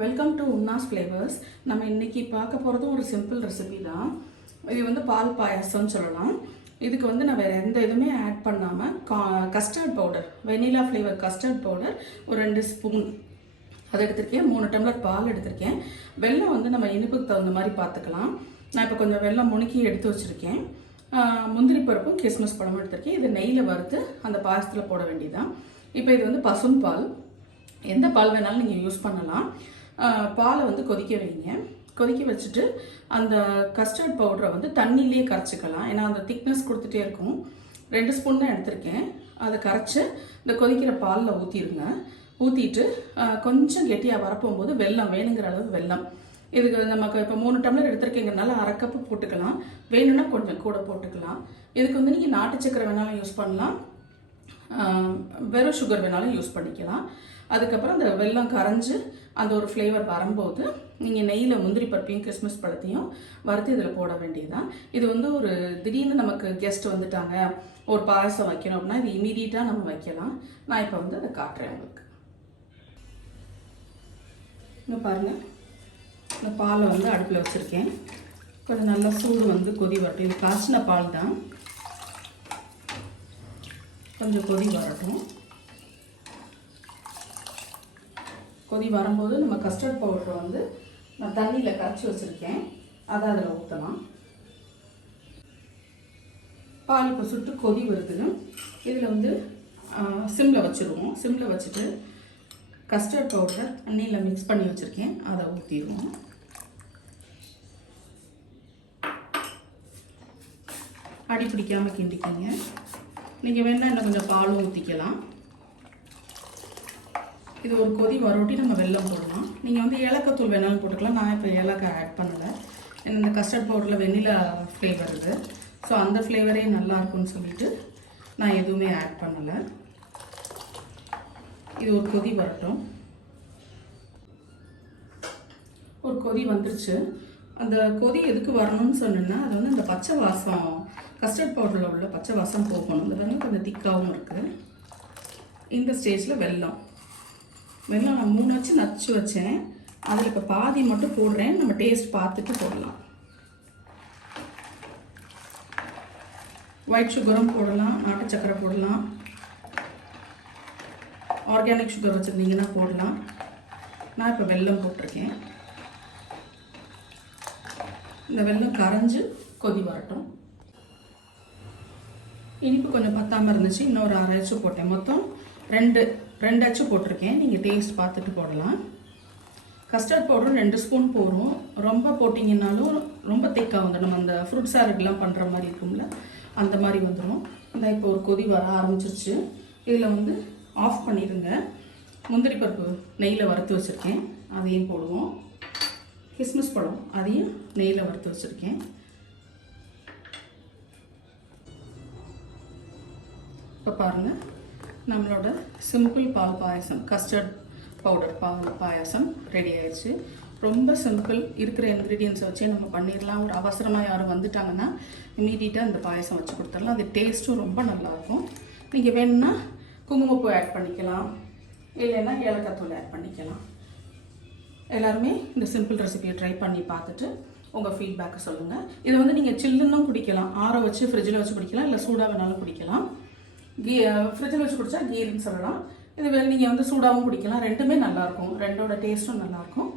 Welcome to உன்னாஸ் flavours. நம்ம இன்றைக்கி பார்க்க போகிறது ஒரு சிம்பிள் ரெசிபி தான். இது வந்து பால் பாயாசம்னு சொல்லலாம். இதுக்கு வந்து நான் வேறு எந்த இதுவுமே ஆட் பண்ணாமல் custard powder, vanilla flavour custard powder ஒரு 2 ஸ்பூன் அதை எடுத்திருக்கேன். 3 டம்ளர் பால் எடுத்திருக்கேன். வெல்லம் வந்து நம்ம இனிப்புக்கு தகுந்த மாதிரி பார்த்துக்கலாம். நான் இப்போ கொஞ்சம் வெல்லம் முணுக்கி எடுத்து வச்சுருக்கேன். முந்திரி பருப்பும் கிஸ்மிஸ் பழமும் எடுத்திருக்கேன். இது நெய்யில் வறுத்து அந்த பாயசத்தில் போட வேண்டியதான். இப்போ இது வந்து பசும் பால், எந்த பால் வேணாலும் நீங்கள் யூஸ் பண்ணலாம். பாலை வந்து கொதிக்க வைங்க. கொதிக்க வச்சுட்டு அந்த கஸ்டர்ட் பவுடரை வந்து தண்ணியிலே கரைச்சிக்கலாம். ஏன்னா அந்த திக்னஸ் கொடுத்துட்டே இருக்கும். 2 ஸ்பூன் தான் எடுத்திருக்கேன். அதை கரைச்சி இந்த கொதிக்கிற பாலில் ஊற்றிடுங்க. ஊற்றிட்டு கொஞ்சம் கெட்டியாக வரப்போகும்போது வெல்லம், வேணுங்கிற அளவு வெல்லம், இதுக்கு நமக்கு இப்போ 3 டம்ளர் எடுத்திருக்கீங்கனால 1/2 கப்பு போட்டுக்கலாம். வேணும்னா கொஞ்சம் கூட போட்டுக்கலாம். இதுக்கு வந்து நீங்கள் நாட்டு சக்கரை வேணாலும் யூஸ் பண்ணலாம், வெறும் சுகர் வேணாலும் யூஸ் பண்ணிக்கலாம். அதுக்கப்புறம் அந்த வெல்லம் கரைஞ்சி அந்த ஒரு ஃப்ளேவர் வரும்போது நீங்கள் நெய்யில் முந்திரி பருப்பையும் கிறிஸ்மஸ் பழத்தையும் வறுத்து இதில் போட வேண்டியதுதான். இது வந்து ஒரு திடீர்னு நமக்கு கெஸ்ட் வந்துட்டாங்க, ஒரு பாயசம் வைக்கணும் அப்படின்னா இது இமீடியட்டாக நம்ம வைக்கலாம். நான் இப்போ வந்து அதை காட்டுறேன் உங்களுக்கு. இங்கே பாருங்கள், இந்த பாலை வந்து அடுப்பில் வச்சுருக்கேன். கொஞ்சம் நல்லா சூடு வந்து கொதி வரட்டும். இது காய்ச்சின பால் தான். கொஞ்சம் கொதி வரட்டும். கொதி வரும்போது நம்ம கஸ்டர்ட் பவுடரை வந்து நான் தண்ணியில் கரைச்சி வச்சுருக்கேன், அதை அதில் ஊற்றலாம். பால் இப்போ சுட்டு கொதி வருது. இதில் வந்து சிம்மில் வச்சுருவோம். சிம்மில் வச்சுட்டு கஸ்டர்ட் பவுடரை தண்ணியில் மிக்ஸ் பண்ணி வச்சுருக்கேன், அதை ஊற்றிடுவோம். அடி பிடிக்காமல் கிண்டிக்கங்க. நீங்கள் வேணால் இன்னும் கொஞ்சம் பாலும் ஊற்றிக்கலாம். இது ஒரு கொதி வரொட்டி நம்ம வெல்லம் போடலாம். நீங்கள் வந்து ஏலக்காய் தூள் வேணாலும் போட்டுக்கலாம். நான் இப்போ ஏலக்காய் ஆட் பண்ணலை. இந்த கஸ்டர்ட் பவுடரில் வெண்ணிலா ஃப்ளேவர் இருக்குது. ஸோ அந்த ஃப்ளேவரே நல்லாயிருக்கும்னு சொல்லிட்டு நான் எதுவுமே ஆட் பண்ணலை. இது ஒரு கொதி வரட்டும். ஒரு கொதி வந்துருச்சு. அந்த கொதி எதுக்கு வரணும்னு சொன்னேன்னா, அது வந்து அந்த பச்சை வாசம், கஸ்டர்ட் பவுடரில் உள்ள பச்சை வாசம் போகணும். இந்த பாருங்க கொஞ்சம் திக்காகவும் இருக்குது. இந்த ஸ்டேஜில் வெல்லம் நான் 3 வச்சு நச்சு வச்சேன். அதில் இப்போ பாதி மட்டும் போடுறேன். நம்ம டேஸ்ட் பார்த்துட்டு போடலாம். ஒயிட் சுகரும் போடலாம், நாட்டு சக்கரை போடலாம், ஆர்கானிக் சுகர் வச்சுருந்தீங்கன்னா போடலாம். நான் இப்போ வெல்லம் போட்டிருக்கேன். இந்த வெல்லம் கரைஞ்சி கொதி வரட்டும். இனிப்பு கொஞ்சம் பத்தாமல் இருந்துச்சு, இன்னொரு 1/2 அச்சு போட்டேன். மொத்தம் 2 அச்சு போட்டிருக்கேன். நீங்கள் டேஸ்ட் பார்த்துட்டு போடலாம். கஸ்டர்ட் பவுடர் 2 ஸ்பூன் போடும். ரொம்ப போட்டிங்கன்னாலும் ரொம்ப திக்காக வந்துடும். நம்ம அந்த ஃப்ரூட் சாலட்லாம் பண்ணுற மாதிரி இருக்கும்ல, அந்த மாதிரி வந்துடும். இந்த இப்போ ஒரு கொதி வர ஆரம்பிச்சிருச்சு. இதில் வந்து ஆஃப் பண்ணிடுங்க. முந்திரி பருப்பு நெய்யில் வறுத்து வச்சுருக்கேன், அதையும் போடுவோம். கிஸ்மிஸ் பழம் அதையும் நெய்யில் வறுத்து வச்சுருக்கேன். இப்போ பாருங்கள், நம்மளோட சிம்பிள் பால் பாயசம், கஸ்டர்ட் பவுடர் பால் பாயசம் ரெடி ஆயிடுச்சு. ரொம்ப சிம்பிள். இருக்கிற இன்க்ரீடியன்ஸை வச்சே நம்ம பண்ணிடலாம். ஒரு அவசரமாக யாரும் வந்துட்டாங்கன்னா இமீடியட்டாக இந்த பாயசம் வச்சு கொடுத்துடலாம். அது டேஸ்ட்டும் ரொம்ப நல்லாயிருக்கும். நீங்கள் வேணும்னா குங்குமப்பூ ஆட் பண்ணிக்கலாம், இல்லைன்னா ஏலக்காய் தூள் ஆட் பண்ணிக்கலாம். எல்லாருமே இந்த சிம்பிள் ரெசிபியை ட்ரை பண்ணி பார்த்துட்டு உங்கள் ஃபீட்பேக்கை சொல்லுங்கள். இதை வந்து நீங்கள் சில்லுன்னும் குடிக்கலாம், ஆற வச்சு ஃப்ரிட்ஜில் வச்சு குடிக்கலாம், இல்லை சூடாக வேணாலும் குடிக்கலாம். ஃப்ரிட்ஜில் வச்சு குடித்தா கீர்னு சொல்லலாம். இது நீங்கள் வந்து சூடாகவும் குடிக்கலாம். ரெண்டுமே நல்லாயிருக்கும். ரெண்டோட டேஸ்ட்டும் நல்லாயிருக்கும்.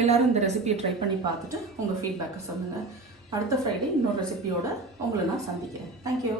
எல்லோரும் இந்த ரெசிபியை ட்ரை பண்ணி பார்த்துட்டு உங்கள் ஃபீட்பேக்கை சொல்லுங்கள். அடுத்த ஃப்ரைடே இன்னொரு ரெசிபியோட உங்களை நான் சந்திக்கிறேன். தேங்க்யூ.